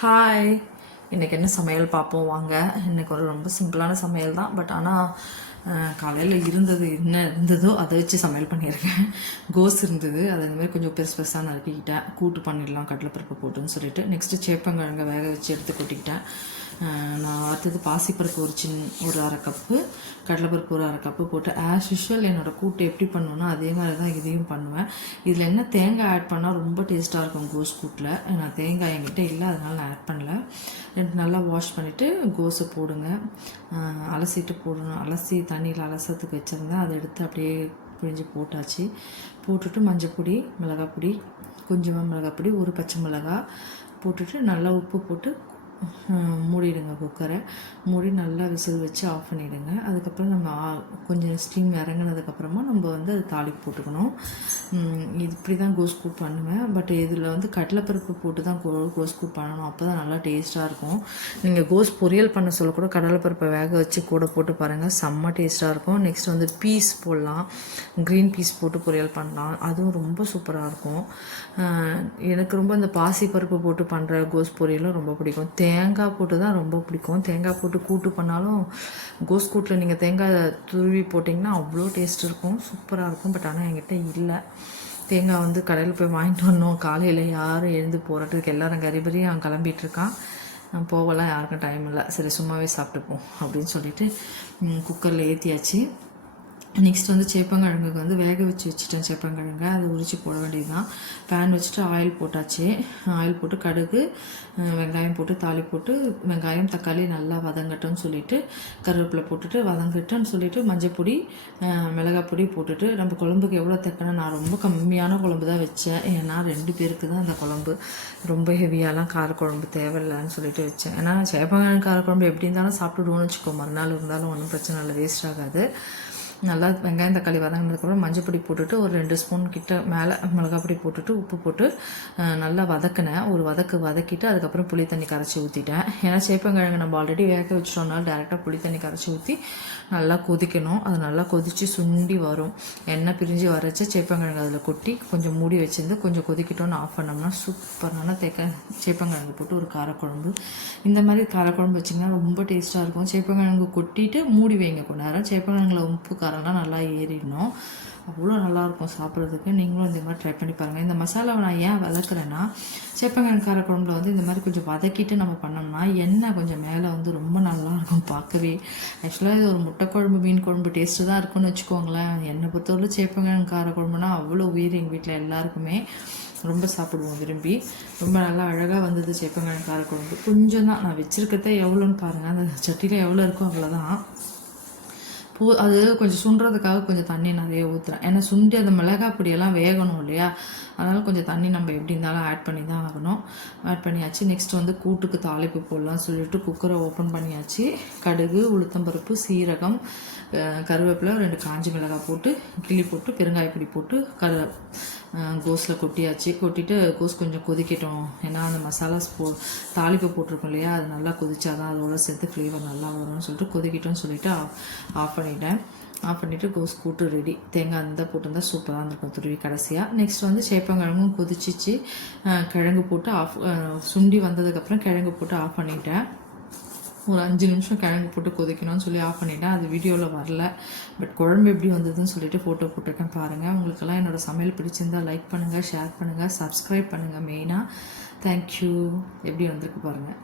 Hi, இன்றைக்கி என்ன சமையல் பார்ப்போம் வாங்க. இன்றைக்கி ஒரு ரொம்ப சிம்பிளான சமையல் தான். பட் ஆனால் காலையில் என்ன இருந்ததோ அதை வச்சு சமையல் பண்ணியிருக்கேன். கோஸ் இருந்தது, அதை இந்தமாதிரி கொஞ்சம் பெருசு பெருசாக நறுக்கிக்கிட்டேன். கூட்டு பண்ணிடலாம் கடலைப்பருப்பு போட்டுன்னு சொல்லிட்டு நெக்ஸ்ட்டு சேப்பங்கிழங்க வேக வச்சு எடுத்து கொட்டிக்கிட்டேன். நான் அடுத்தது பாசிப்பருப்பு ஒரு அரை கப்பு, கடலைப்பருப்பு ஒரு அரை கப்பு போட்டு ஆஸ் யூஷுவல் என்னோடய கூட்டு எப்படி பண்ணுவேன்னா அதே மாதிரி தான் இதையும் பண்ணுவேன். இதில் என்ன தேங்காய் ஆட் பண்ணால் ரொம்ப டேஸ்ட்டாக இருக்கும் கோஸ் கூட்டில். நான் தேங்காய் என்கிட்ட இல்லை, அதனால் நான் ஆட் பண்ணல. நல்லா வாஷ் பண்ணிவிட்டு கோஸை போடுங்க, அலசிட்டு போடணும். அலசி தண்ணியில் அலசத்துக்கு வச்சுருந்தேன், அதை எடுத்து அப்படியே பிழிஞ்சு போட்டாச்சு. போட்டுட்டு மஞ்சப்பொடி, மிளகாப்பொடி, கொஞ்சமாக மிளகாப்பொடி, ஒரு பச்சை மிளகாய் போட்டுட்டு நல்லா உப்பு போட்டு மூடிடுங்க. குக்கரை மூடி நல்லா விசில் வச்சு ஆஃப் பண்ணிவிடுங்க. அதுக்கப்புறம் நம்ம கொஞ்சம் ஸ்டீம் இறங்கினதுக்கப்புறமா நம்ம அது தாளிப்பு போட்டுக்கணும். இது இப்படி தான் கோஸ் கூட் பண்ணுவேன். பட் இதில் கடலைப்பருப்பு போட்டு தான் கோஸ் கூட் பண்ணணும், அப்போ தான் நல்லா டேஸ்ட்டாக இருக்கும். நீங்கள் கோஸ் பொரியல் பண்ண சொல்ல கூட கடலைப்பருப்பை வேக வச்சு கூட போட்டு பாருங்கள், செம்ம டேஸ்ட்டாக இருக்கும். நெக்ஸ்ட் பீஸ் போடலாம், க்ரீன் பீஸ் போட்டு பொரியல் பண்ணலாம், அதுவும் ரொம்ப சூப்பராக இருக்கும். எனக்கு ரொம்ப அந்த பாசிப்பருப்பு போட்டு பண்ணுற கோஸ் பொரியலும் ரொம்ப பிடிக்கும். தேங்காய் போட்டு தான் ரொம்ப பிடிக்கும். தேங்காய் போட்டு கூட்டு பண்ணாலும் கோஸ் கூட்டில் நீங்கள் தேங்காய் துருவி போட்டிங்கன்னா அவ்வளோ டேஸ்ட் இருக்கும், சூப்பராக இருக்கும். பட் ஆனால் என்கிட்ட இல்லை தேங்காய். கடையில் போய் வாங்கிட்டு வரணும். காலையில் யாரும் எழுந்து போகிறதுக்கு எல்லோரும் கறிபறியும் கிளம்பிகிட்ருக்கான். போகலாம், யாருக்கும் டைம் இல்லை. சரி சும்மாவே சாப்பிட்டுப்போம் அப்படின்னு சொல்லிட்டு குக்கரில் ஏற்றியாச்சு. நெக்ஸ்ட் சேப்பங்கிழங்குக்கு வேக வச்சுட்டேன். சேப்பங்கிழங்கு அதை உரித்து போட வேண்டியது தான். பேன் வச்சுட்டு ஆயில் போட்டாச்சு. ஆயில் போட்டு கடுகு, வெங்காயம் போட்டு தாளி போட்டு வெங்காயம் தக்காளி நல்லா வதங்கட்டும்னு சொல்லிவிட்டு கருவேப்பிலை போட்டுட்டு வதங்கட்டும்னு சொல்லிவிட்டு மஞ்சப்பொடி, மிளகாய் பொடி போட்டுட்டு நம்ம குழம்புக்கு எவ்வளோ தைக்கணும். நான் ரொம்ப கம்மியான குழம்பு தான் வச்சேன், ஏன்னா 2 பேருக்கு தான் அந்த குழம்பு. ரொம்ப ஹெவியாலாம் காரக்குழம்பு தேவையில்லைன்னு சொல்லிட்டு வச்சேன். ஏன்னா சேப்பங்கிழங்கு காரக்குழம்பு எப்படி இருந்தாலும் சாப்பிட்டுடுவோன்னு வச்சுக்கோ, மறுநாள் இருந்தாலும் ஒன்றும் பிரச்சனை இல்லை, வேஸ்ட் ஆகாது. நல்லா வெங்காயம் தக்காளி வதங்கினதுக்கப்புறம் மஞ்சப்பொடி போட்டுட்டு ஒரு 2 ஸ்பூன் கிட்ட மேலே மிளகாய் பொடி போட்டுட்டு உப்பு போட்டு நல்லா வதக்கினேன். ஒரு வதக்கிட்டு அதுக்கப்புறம் புளி தண்ணி கரைச்சி ஊற்றிட்டேன். ஏன்னா சேப்பங்கிழங்கு நம்ம ஆல்ரெடி வேக வச்சிட்டோம்னால டேரெக்டாக புளி தண்ணி கரைச்சி ஊற்றி நல்லா கொதிக்கணும். அது நல்லா கொதித்து சுண்டி வரும். எண்ணெய் பிரிஞ்சு வரைச்சி சேப்பங்கிழங்கு அதில் கொட்டி கொஞ்சம் மூடி வச்சுருந்து கொஞ்சம் கொதிக்கிட்டோன்னு ஆஃப் பண்ணோம்னா சூப்பரான சேப்பங்கிழங்கு போட்டு ஒரு காரக்குழம்பு. இந்த மாதிரி காரக்குழம்பு வச்சிங்கன்னா ரொம்ப டேஸ்ட்டாக இருக்கும். சேப்பங்கிழங்கு கொட்டிட்டு மூடி வைங்க கொஞ்ச நேரம். சேப்பங்கிழங்குல உப்பு காரம்லாம் நல்லா ஏறிடணும், அவ்வளோ நல்லாயிருக்கும் சாப்பிட்றதுக்கு. நீங்களும் இந்த மாதிரி ட்ரை பண்ணி பாருங்கள். இந்த மசாலாவை நான் ஏன் வதக்குறேன்னா, சேப்பங்கிழங்கு காரக்குழம்புல இந்த மாதிரி கொஞ்சம் வதக்கிட்டு நம்ம பண்ணோம்னா எண்ணெய் கொஞ்சம் மேலே ரொம்ப நல்லாயிருக்கும் பார்க்கவே. ஆக்சுவலாக இது ஒரு முட்டை குழம்பு மீன் குழம்பு டேஸ்ட்டு தான் இருக்குன்னு வச்சுக்கோங்களேன். என்னை பொறுத்தவரை சேப்பங்கிழங்கு காரக்குழம்புனா அவ்வளோ உயிர். எங்கள் வீட்டில் எல்லாருக்குமே ரொம்ப சாப்பிடுவோம் விரும்பி. ரொம்ப நல்லா அழகாக வந்தது சேப்பங்கிழங்கு காரக்குழம்பு. கொஞ்சம் தான் நான் வச்சுருக்கிறதே எவ்வளோன்னு பாருங்கள், அந்த சட்டியில் எவ்வளோ இருக்கோ அவ்வளோதான். அது கொஞ்சம் சுண்டுறதுக்காக கொஞ்சம் தண்ணி நிறைய ஊற்றுறேன். ஏன்னா சுண்டி அந்த மிளகாய் பொடியெல்லாம் வேகணும் இல்லையா, அதனால் கொஞ்சம் தண்ணி நம்ம எப்படி இருந்தாலும் ஆட் பண்ணி தான் ஆகணும். ஆட் பண்ணியாச்சு. நெக்ஸ்ட் கூட்டுக்கு தாளிப்பு போடலாம்னு சொல்லிட்டு குக்கரை ஓப்பன் பண்ணியாச்சு. கடுகு, உளுத்தம்பருப்பு, சீரகம், கருவேப்பிலை, 2 காஞ்சி மிளகாய் போட்டு கிள்ளி போட்டு பெருங்காயப்பொடி போட்டு கோஸில் கொட்டியாச்சு. கொட்டிட்டு கோஸ் கொஞ்சம் கொதிக்கட்டும், ஏன்னா அந்த மசாலாஸ் தாளிப்பு போட்டிருக்கோம் இல்லையா, அது நல்லா கொதிச்சாதான் அதோட சேர்த்து ஃப்ளேவர் நல்லா வரும்னு சொல்லிட்டு கொதிக்கட்டும்னு சொல்லிட்டு ஆஃப் பண்ணிட்டேன். ஆஃப் பண்ணிவிட்டு கோஸ் கூட்டு ரெடி. தேங்காய் இருந்தால் போட்டிருந்தா சூப்பராக இருந்திருக்கும் துருவி கடைசியாக. நெக்ஸ்ட் சேப்பங்கிழங்கும் கொதிச்சிச்சு. கிழங்கு போட்டு சுண்டி வந்ததுக்கப்புறம் கிழங்கு போட்டு ஆஃப் பண்ணிட்டேன். ஒரு 5 நிமிஷம் கிழங்கு போட்டு கொதிக்கணும்னு சொல்லி ஆஃப் பண்ணிட்டேன். அது வீடியோவில் வரல, பட் குழம்பு எப்படி வந்ததுன்னு சொல்லிட்டு ஃபோட்டோ போட்டிருக்கேன் பாருங்கள். உங்களுக்கெல்லாம் என்னோடய சமையல் பிடிச்சிருந்தால் லைக் பண்ணுங்கள், ஷேர் பண்ணுங்கள், சப்ஸ்கிரைப் பண்ணுங்கள் மெயினாக. தேங்க்யூ. எப்படி வந்திருக்கு பாருங்கள்.